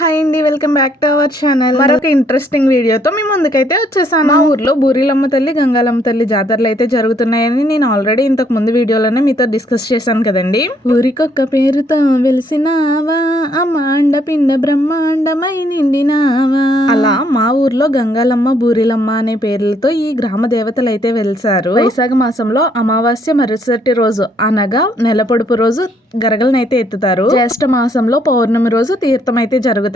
Hi అండి welcome back to our channel. మరొక interesting వీడియోతో మీ ముందుకైతే వచ్చేసాను. మా ఊర్లో బూరిలమ్మ తల్లి గంగాలమ్మ తల్లి జాతరలు అయితే జరుగుతున్నాయని నేను ఆల్రెడీ ఇంతకు ముందు వీడియోలోనే మీతో డిస్కస్ చేశాను కదండి. ఊరికొక్క పేరుతో వెలిసినావా అమ్మాండ పిండ బ్రహ్మాండమై నిండినావా? అలా మా ఊర్లో గంగాలమ్మ బూరిలమ్మ అనే పేర్లతో ఈ గ్రామ దేవతలు అయితే వెలిసారు. వైశాఖ మాసంలో అమావాస్య మరుసటి రోజు అనగా నెల పొడుపు రోజు గరగలను అయితే ఎత్తుతారు. జ్యేష్ఠ మాసంలో పౌర్ణమి రోజు తీర్థం అయితే జరుగుతుంది.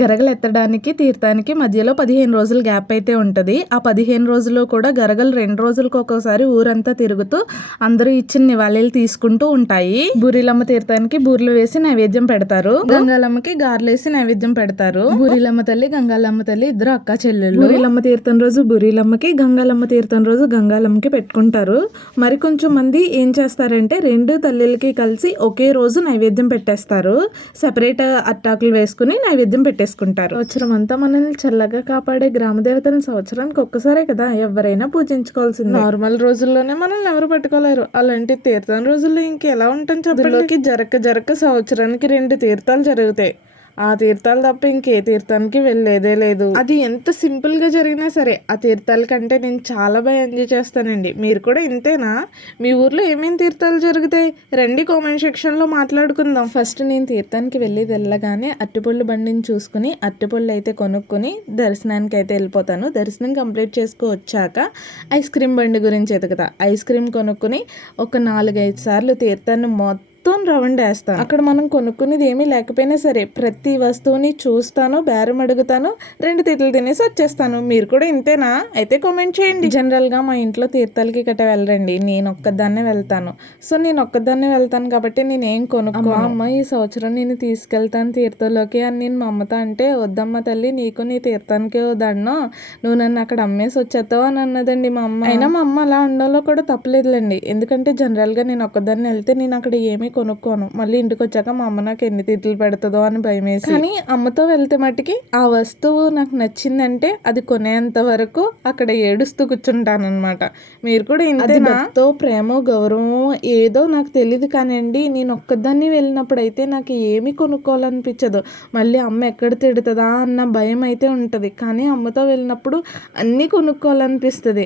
గరగలు ఎత్తడానికి తీర్థానికి మధ్యలో పదిహేను రోజుల గ్యాప్ అయితే ఉంటది. ఆ పదిహేను రోజులు కూడా గరగలు రెండు రోజులకు ఒక్కోసారి ఊరంతా తిరుగుతూ అందరూ ఇచ్చిన నివాళీలు తీసుకుంటూ ఉంటాయి. బూరిలమ్మ తీర్థానికి బూరెలు వేసి నైవేద్యం పెడతారు. గంగాలమ్మకి గారెలేసి నైవేద్యం పెడతారు. బూరిలమ్మ తల్లి గంగాలమ్మ తల్లి ఇద్దరు అక్క చెల్లెళ్ళు. బూరిలమ్మ తీర్థం రోజు బూరిలమ్మకి గంగాలమ్మ తీర్థం రోజు గంగాలమ్మకి పెట్టుకుంటారు. మరి కొంచెం మంది ఏం చేస్తారంటే రెండు తల్లిలకి కలిసి ఒకే రోజు నైవేద్యం పెట్టేస్తారు. సెపరేట్ అట్టాకులు వేసుకుని నైవేద్యం పెట్టేసుకుంటారు. సంవత్సరం అంతా మనల్ని చల్లగా కాపాడే గ్రామ దేవతలను సంవత్సరానికి ఒక్కసారే కదా ఎవరైనా పూజించుకోవాల్సింది. నార్మల్ రోజుల్లోనే మనల్ని ఎవరు పట్టుకోలేరు. అలాంటి తీర్థం రోజుల్లో ఇంకెలా ఉంటాం చెప్పలోకి జరక్క జరక్క సంవత్సరానికి రెండు తీర్థాలు జరుగుతాయి. ఆ తీర్థాలు తప్ప ఇంకే తీర్థానికి వెళ్ళేదే లేదు. అది ఎంత సింపుల్గా జరిగినా సరే ఆ తీర్థాల కంటే నేను చాలా బాగా ఎంజాయ్ చేస్తానండి. మీరు కూడా ఇంతేనా? మీ ఊర్లో ఏమేమి తీర్థాలు జరుగుతాయి? రండి కామెంట్ సెక్షన్లో మాట్లాడుకుందాం. ఫస్ట్ నేను తీర్థానికి వెళ్ళి వెళ్ళగానే అట్టిపళ్ళు బండిని చూసుకుని అట్టిపళ్ళు అయితే కొనుక్కొని దర్శనానికి అయితే వెళ్ళిపోతాను. దర్శనం కంప్లీట్ చేసుకో వచ్చాక ఐస్ క్రీమ్ బండి గురించి ఎదుగుతా ఐస్ క్రీమ్ కొనుక్కుని ఒక నాలుగైదు సార్లు తీర్థాన్ని మొత్తం మొత్తం రౌండ్ వేస్తాను. అక్కడ మనం కొనుక్కునేది ఏమీ లేకపోయినా సరే ప్రతి వస్తువుని చూస్తాను బేరం అడుగుతాను రెండు తిట్లు తినేసి వచ్చేస్తాను. మీరు కూడా ఇంతేనా? అయితే కామెంట్ చేయండి. జనరల్గా మా ఇంట్లో తీర్థాలకి గట్ట వెళ్ళరండి. నేను ఒక్కదాన్నే వెళ్తాను. సో నేను ఒక్కదాన్నే వెళ్తాను కాబట్టి నేను ఏం కొనుక్కో అమ్మ ఈ సంవత్సరం నేను తీసుకెళ్తాను తీర్థంలోకి అని నేను మా అమ్మతో అంటే వద్దమ్మ తల్లి నీకు నీ తీర్థానికి దండం. నువ్వు నన్ను అక్కడ అమ్మేసి వచ్చేస్తావు అని అన్నదండి మా అమ్మ. అయినా మా అమ్మ అలా ఉండడంలో కూడా తప్పలేదులేండి. ఎందుకంటే జనరల్గా నేను ఒక్కదాన్ని వెళ్తే నేను అక్కడ ఏమీ కొనుక్కోను. మళ్ళీ ఇంటికి వచ్చాక మా అమ్మ నాకు ఎన్ని తిట్లు పెడుతుందో అని భయం వేసి కానీ అమ్మతో వెళ్తే మట్టుకి ఆ వస్తువు నాకు నచ్చిందంటే అది కొనేంత వరకు అక్కడ ఏడుస్తూ కూర్చుంటాను అనమాట మీరు కూడా ఇంతతో ప్రేమ గౌరవం ఏదో నాకు తెలియదు కానివ్వండి నేను ఒక్కదాన్ని వెళ్ళినప్పుడు అయితే నాకు ఏమి కొనుక్కోవాలనిపించదు. మళ్ళీ అమ్మ ఎక్కడ తిడుతుందా అన్న భయం అయితే ఉంటుంది. కానీ అమ్మతో వెళ్ళినప్పుడు అన్నీ కొనుక్కోవాలనిపిస్తుంది.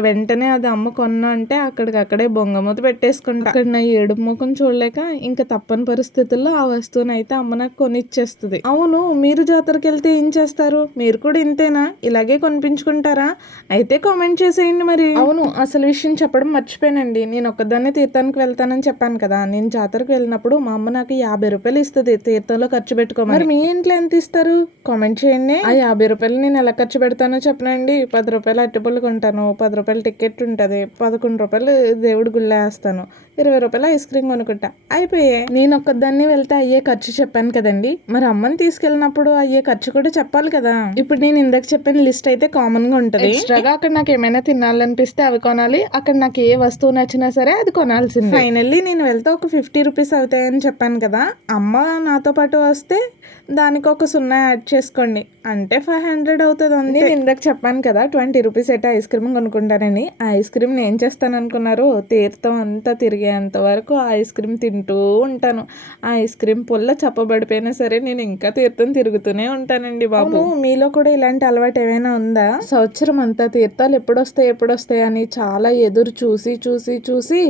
వెంటనే అది అమ్మ కొన్నా అంటే అక్కడికక్కడే బొంగమూత పెట్టేసుకుంటా. అక్కడ నా ఏడు ముఖం చూడలేక ఇంకా తప్పని పరిస్థితుల్లో ఆ వస్తువుని అయితే అమ్మ నాకు కొనిచ్చేస్తుంది. అవును మీరు జాతరకి వెళ్తే ఏం చేస్తారు? మీరు కూడా ఇంతేనా? ఇలాగే కొనిపించుకుంటారా? అయితే కామెంట్ చేసేయండి మరి. అవును అసలు విషయం చెప్పడం మర్చిపోయానండి. నేను ఒక్కదాన్నే తీర్థానికి వెళ్తానని చెప్పాను కదా. నేను జాతరకు వెళ్ళినప్పుడు మా అమ్మ నాకు యాభై రూపాయలు ఇస్తుంది. తీర్థంలో ఖర్చు పెట్టుకోమని. మరి మీ ఇంట్లో ఎంత ఇస్తారు? కామెంట్ చేయండి. ఆ యాభై రూపాయలు నేను ఎలా ఖర్చు పెడతానో చెప్పనండి. పది రూపాయలు అట్టిపళ్ళు కొంటాను పది రూపాయలు టికెట్ ఉంటుంది. పదకొండు రూపాయలు దేవుడి గుళ్ళ వేస్తాను. ఇరవై రూపాయలు ఐస్ క్రీమ్ కొనుక్కుంటా. అయిపోయాయి నేను ఒక్కదాన్ని వెళ్తే అయ్యే ఖర్చు చెప్పాను కదండి. మరి అమ్మని తీసుకెళ్ళినప్పుడు అయ్యే ఖర్చు కూడా చెప్పాలి కదా. ఇప్పుడు నేను ఇందాక చెప్పిన లిస్ట్ అయితే కామన్గా ఉంటది. ఎక్స్ట్రాగా అక్కడ నాకు ఏమైనా తినాలనిపిస్తే అవి కొనాలి. అక్కడ నాకు ఏ వస్తువు నచ్చినా సరే అది కొనాల్సింది. ఫైనల్లీ నేను వెళ్తే ఒక ఫిఫ్టీ రూపీస్ అవుతాయని చెప్పాను కదా. అమ్మ నాతో పాటు వస్తే దానికి ఒక సున్నా యాడ్ చేసుకోండి. అంటే ఫైవ్ హండ్రెడ్ అవుతుంది అండి నేను ఇందాక చెప్పాను కదా ట్వంటీ రూపీస్ అయితే ఐస్ క్రీమ్ కొనుక్కుంటానని. ఆ ఐస్ క్రీమ్ నేను చేస్తాను అనుకున్నారు తీర్థం అంతా తిరిగేంత వరకు ఆ ఐస్ క్రీమ్ తింటూ ఉంటాను. ఆ ఐస్ క్రీమ్ పుల్ల చప్పబడిపోయినా సరే నేను ఇంకా తీర్థం తిరుగుతూనే ఉంటానండి బాబు. మీలో కూడా ఇలాంటి అలవాటు ఏమైనా ఉందా? సంవత్సరం అంతా తీర్థాలు ఎప్పుడు వస్తాయి ఎప్పుడు వస్తాయి అని చాలా ఎదురు చూసి చూసి చూసి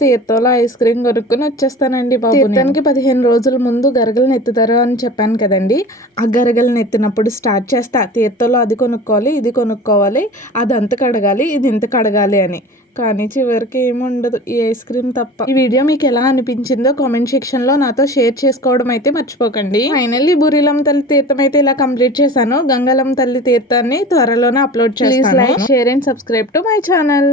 తీర్థంలో ఐస్ క్రీమ్ కొనుక్కొని వచ్చేస్తానండి బాబు తీర్థానికి పదిహేను రోజుల ముందు గరగలను ఎత్తుతారు అని చెప్పాను కదండి. ఆ గరగలను ఎత్తినప్పుడు స్టార్ట్ చేస్తా. తీర్థంలో అది కొనుక్కోవాలి ఇది కొనుక్కోవాలి అది అంత కడగాలి ఇది ఇంత కడగాలి అని. కానీ చివరికి ఏముండదు ఈ ఐస్ క్రీమ్ తప్ప. ఈ వీడియో మీకు ఎలా అనిపించిందో కామెంట్ సెక్షన్లో నాతో షేర్ చేసుకోవడం అయితే మర్చిపోకండి. ఫైనల్లీ బురిలం తల్లి తీర్థం అయితే ఇలా కంప్లీట్ చేశాను. గంగలం తల్లి తీర్థాన్ని త్వరలోనే అప్లోడ్ చేస్తాను. Share and subscribe to my channel